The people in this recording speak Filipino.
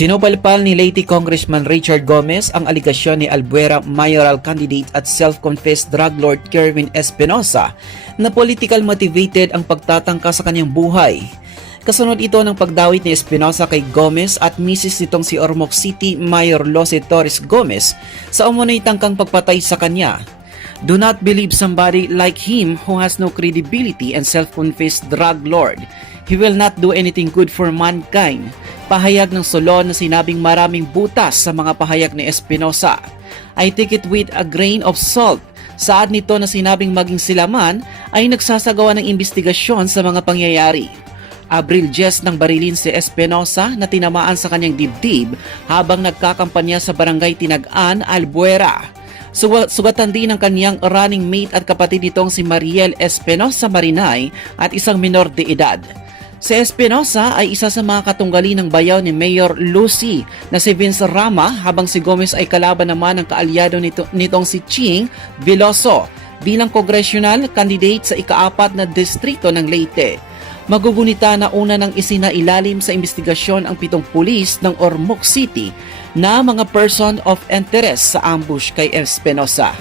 Sinupalpal ni Leyte Congressman Richard Gomez ang aligasyon ni Albuera mayoral candidate at self-confessed drug lord Kerwin Espinosa na political motivated ang pagtatangka sa kanyang buhay. Kasunod ito ng pagdawit ni Espinosa kay Gomez at misis nitong si Ormoc City Mayor Lose Torres Gomez sa umunoy tangkang pagpatay sa kanya. Do not believe somebody like him who has no credibility and self-confessed drug lord. He will not do anything good for mankind. Pahayag ng Solon na sinabing maraming butas sa mga pahayag ni Espinosa. I take it with a grain of salt. Saad nito na sinabing maging sila man ay nagsasagawa ng investigasyon sa mga pangyayari. Abril 10 nang barilin si Espinosa na tinamaan sa kanyang dibdib habang nagkakampanya sa barangay Tinagaan, Albuera. Sugatan din ang kanyang running mate at kapatid nitong si Mariel Espinosa Marinay at isang minor de edad. Si Espinosa ay isa sa mga katunggali ng bayaw ni Mayor Lucy na si Vince Rama habang si Gomez ay kalaban naman ng kaalyado nitong si Ching Veloso bilang congressional candidate sa ika-4 na distrito ng Leyte. Magugunita na una nang isinailalim sa investigasyon ang 7 pulis ng Ormoc City na mga person of interest sa ambush kay Espinosa.